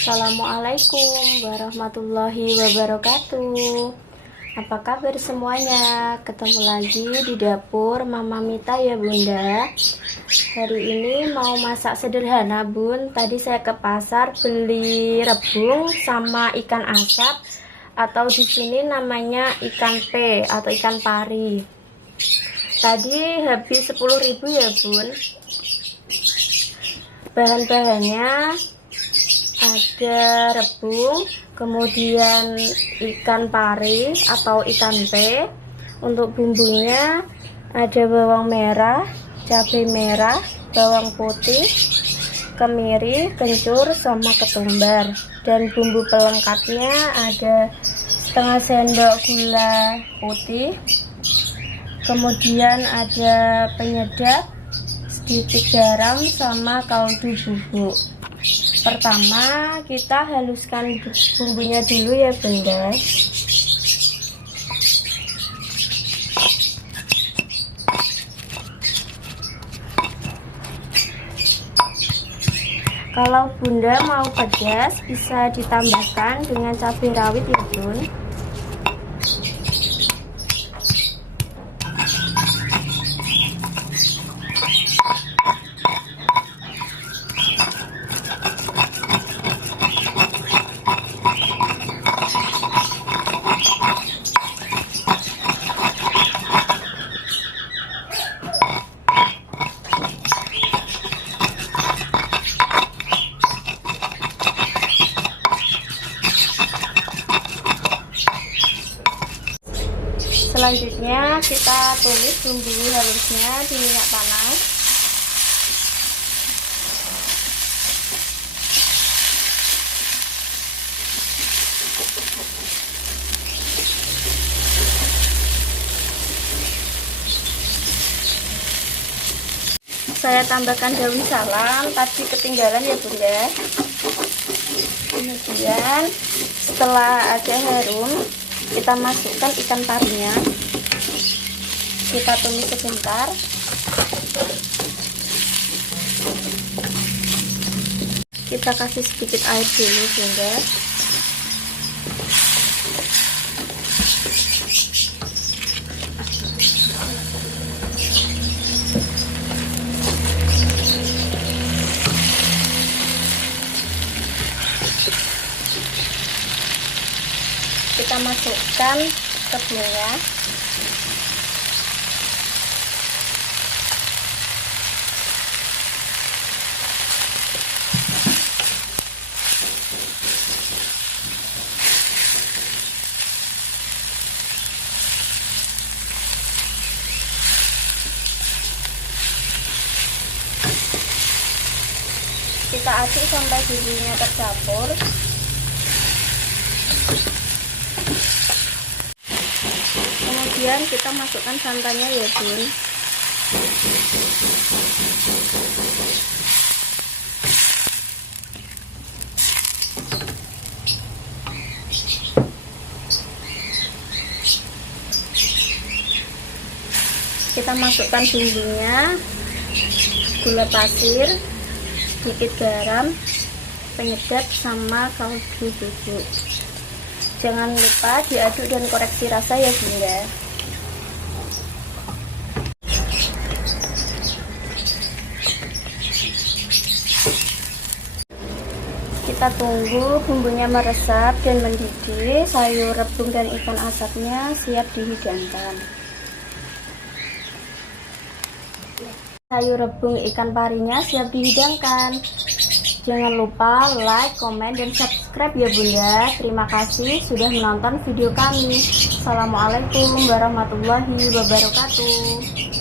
Assalamualaikum warahmatullahi wabarakatuh. Apa kabar semuanya? Ketemu lagi di dapur Mama Mita ya Bunda. Hari ini mau masak sederhana Bun. Tadi saya ke pasar beli rebung sama ikan asap, atau di sini namanya ikan pe atau ikan pari. Tadi habis 10.000 ya Bun. Bahan-bahannya ada rebung, kemudian ikan pari atau ikan pe. Untuk bumbunya ada bawang merah, cabai merah, bawang putih, kemiri, kencur, sama ketumbar. Dan bumbu pelengkapnya ada setengah sendok gula putih, kemudian ada penyedap, sedikit garam, sama kaldu bubuk. Pertama kita haluskan bumbunya dulu ya Bunda. Kalau Bunda mau pedas bisa ditambahkan dengan cabai rawit ya Bun. Selanjutnya kita tumis bumbu halusnya di minyak panas. Saya tambahkan daun salam, tadi ketinggalan ya Bunda. Kemudian setelah ada harum, kita masukkan ikan parinya, kita tumis sebentar. Kita kasih sedikit air dulu Bunda. Kita masukkan rebungnya. Kita aduk sampai bumbunya tercampur. Kemudian kita masukkan santannya ya Bun. Kita masukkan bumbunya, gula pasir, sedikit garam, penyedap, sama kaldu bubuk. Jangan lupa diaduk dan koreksi rasa ya Bunda. Kita tunggu bumbunya meresap dan mendidih. Sayur rebung dan ikan asapnya siap dihidangkan. Sayur rebung ikan parinya siap dihidangkan. Jangan lupa like, komen, dan subscribe ya Bunda. Terima kasih sudah menonton video kami. Assalamualaikum warahmatullahi wabarakatuh.